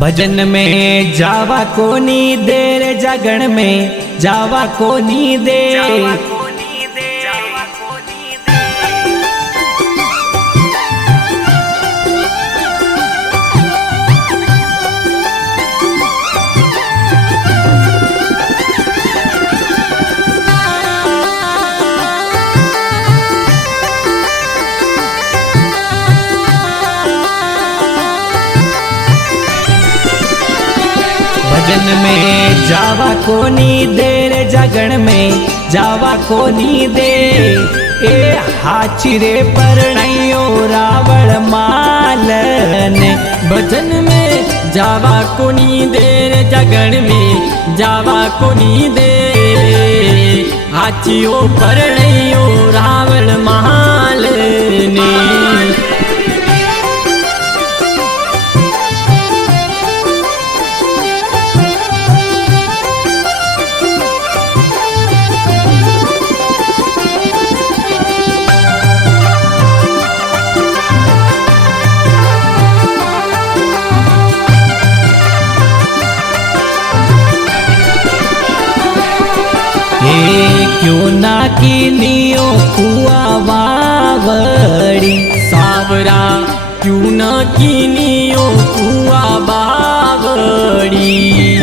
भजन में जावा कोनी देर जागण में जावा कोनी दे भजन में जावा कोनी देर जागण में जावा कोनी दे ए हाचिरे परणयो रावण मालन। भजन में जावा कोनी देर जागण में जावा कोनी दे हाचियो परणयो रावण मालन। क्यों ना कीनियो कुआ बावड़ी सावरा क्यों न कीनियो कुआ बावड़ी।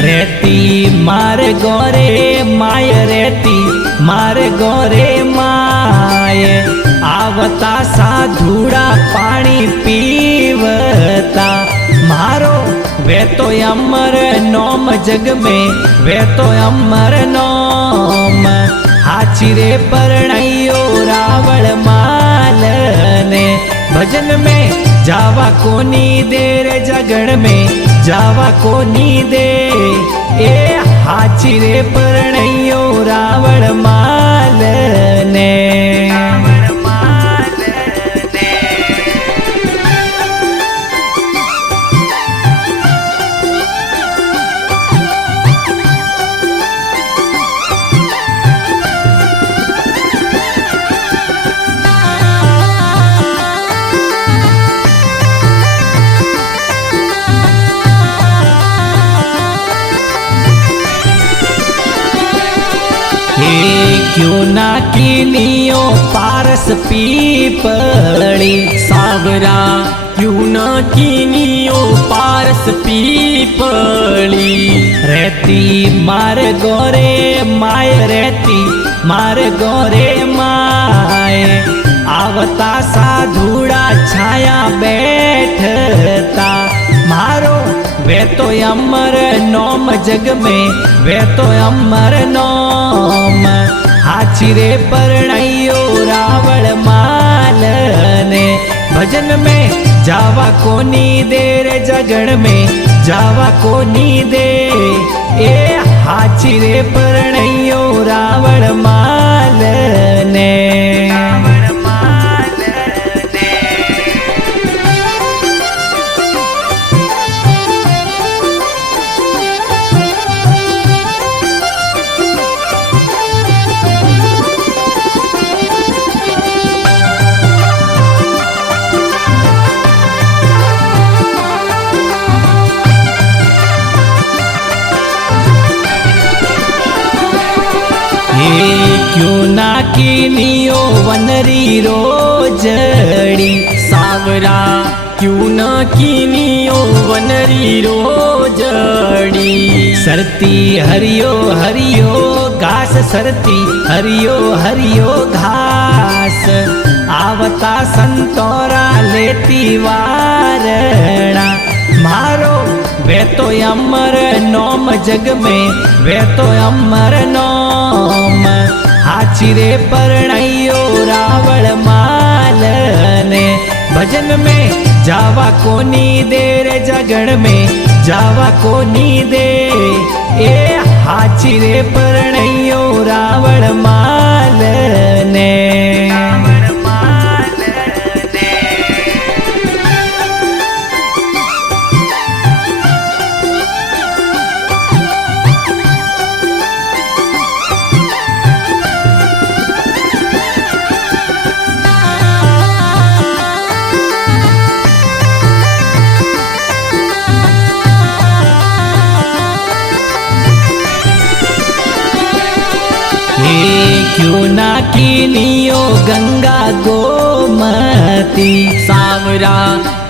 रहती मार गोरे माय रहती मार गोरे माय आवता साधुड़ा पानी पीवता मारो वे तो अमर नोम जग में वे तो अमर नोम। हाचिरे परणयो रावण मालने भजन में जावा कोनी देर जगण में जावा कोनी दे ए हाचिरे परणयो रावण मालने। क्यों ना कीनियो पारस पीपड़ी सावरा क्यों न कीनियो पारस पीपड़ी। रहती मार गोरे माय रहती मार गोरे माय आवता साधुड़ा छाया बैठता मारो वे तो अमर नोम जग में वे तो अमर नोम। हाचिरे परणयो रावण मालने भजन में जावा कोनी देर जगण में जावा कोनी दे ए हाचिरे परणयो रावण मालने। क्यों ना कीनियो वनरी रोजड़ी सावरा क्यों न कीनियो वनरी रोजड़ी। सरती हरियो हरियो घास सरती हरियो हरियो घास आवता संतोरा लेती वारणा मारो वे तो अमर नोम जग में वे तो अमर नोम। हाचिरे परणयो रावण मालने भजन में जावा कोनी देर जगण में जावा कोनी दे ए हाचिरे परणयो रावण मालने।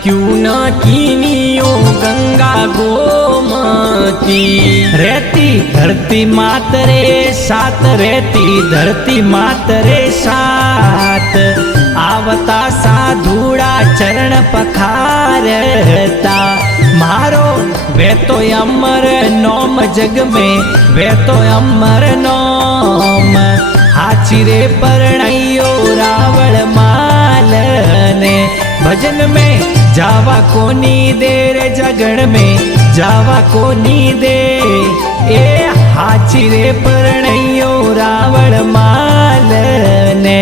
क्यों न कीनियो गंगा गोमती। रहती धरती मात रे साथ, रहती धरती मात रे साथ, आवता साधुड़ा चरण पखारता। मारो वे तो अमर नोम जग में, वे तो अमर नोम। हाची रे परणयो रावण माल ने, भजन में जावा कोनी दे रे जगण में, जावा कोनी दे। ए हाची रे परणयो रावण माल ने।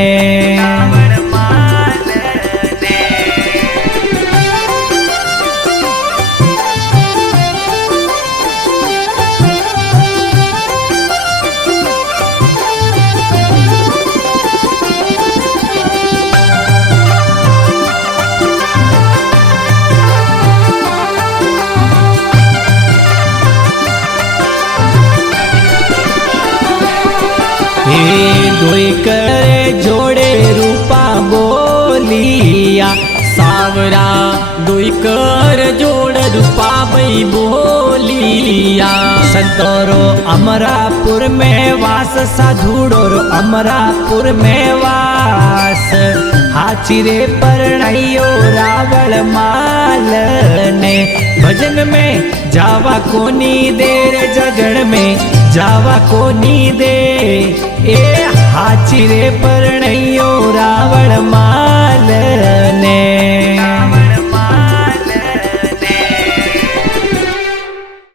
दोई करे जोड़े रूपा बोलिया, सावरा दोई कर जोड़ रूपा बई बोलिया। संतोरो अमरापुर में वास, साधुड़ो अमरापुर में वास। हाची रे परणयो रावण माल ने, भजन में जावा कोनी दे रे जगण में, जावा कोनी दे। ए हाची रे परणयो रावण माल ने।